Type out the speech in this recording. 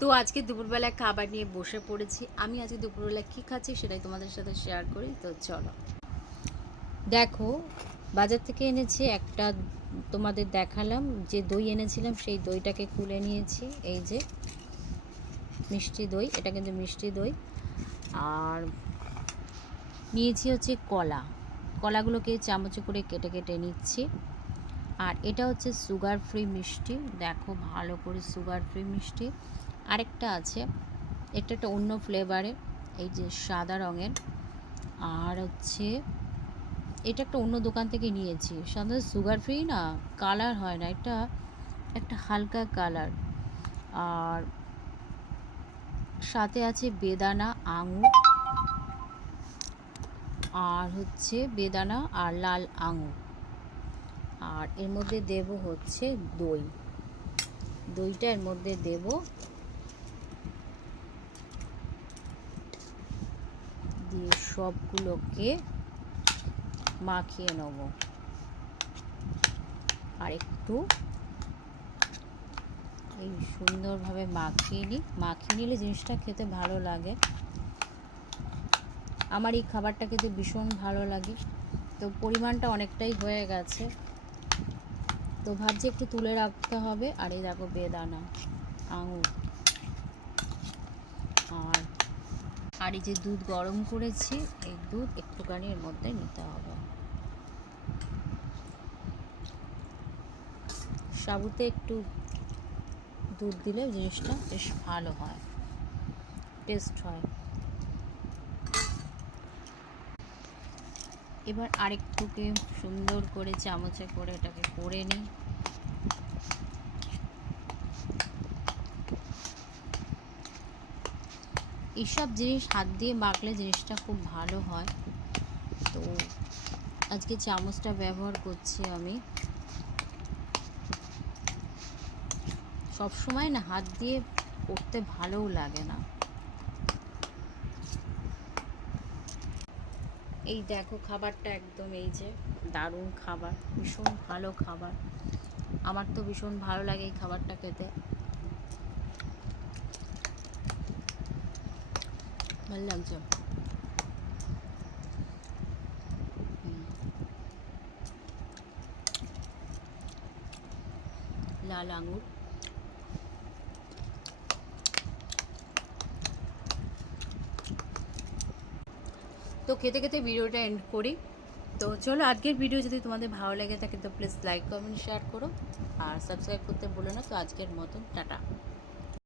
তো আজকে দুপুরবেলা খাবার নিয়ে বসে পড়েছি। আমি আজকে দুপুরবেলা কী খাচ্ছি সেটাই তোমাদের সাথে শেয়ার করি। তো চলো, দেখো বাজার থেকে এনেছি একটা, তোমাদের দেখালাম যে দই এনেছিলাম, সেই দইটাকে খুলে নিয়েছি। এই যে মিষ্টি দই, এটা কিন্তু মিষ্টি দই। আর নিয়েছি হচ্ছে কলা, কলাগুলোকে চামচে করে কেটে কেটে নিচ্ছি। আর এটা হচ্ছে সুগার ফ্রি মিষ্টি, দেখো ভালো করে সুগার ফ্রি মিষ্টি। আরেকটা আছে, এটা একটা অন্য ফ্লেভারের, এই যে সাদা রঙের। আর হচ্ছে এটা একটা অন্য দোকান থেকে নিয়েছি, সাধারণত সুগার ফ্রি না, কালার হয় না, এটা একটা হালকা কালার। আর সাথে আছে বেদানা, আঙুর, আর হচ্ছে বেদানা আর লাল আঙুর। আর এর মধ্যে দেব হচ্ছে দই, দইটা এর মধ্যে দেব, দিয়ে সবগুলোকে মাখিয়ে নেব। আর একটু এই সুন্দরভাবে মাখিয়ে নিলে জিনিসটা খেতে ভালো লাগে। আমার এই খাবারটা খেতে ভীষণ ভালো লাগে। তো পরিমাণটা অনেকটাই হয়ে গেছে, তো ভাবছি একটু তুলে রাখতে হবে। আর এই দেখো বেদানা, আঙুর, আর এই যে দুধ গরম করেছি, এই দুধ একটুখানি এর মধ্যে নিতে হবে। সাবুতে একটু দুধ দিলে জিনিসটা বেশ ভালো হয়, টেস্ট হয়। এবার আরেকটুকে সুন্দর করে চামচে করে এটাকে করে নিই। এইসব জিনিস হাত দিয়ে মাখলে জিনিসটা খুব ভালো হয়। তো আজকে চামচটা ব্যবহার করছি আমি। সব সময় না হাত দিয়ে করতে ভালোও লাগে না। এই দেখো খাবারটা একদম, এই যে দারুণ খাবার, ভীষণ ভালো খাবার। আমার তো ভীষণ ভালো লাগে এই খাবারটা খেতে, ভালো লাগছে। লাল আঙুর, তো খেতে খেতে ভিডিওটা এন্ড করি। তো চলো, আজকের ভিডিও যদি তোমাদের ভালো লেগে থাকে তো প্লিজ লাইক কমেন্ট শেয়ার করো, আর সাবস্ক্রাইব করতে ভুলো না। তো আজকের মতন টাটা।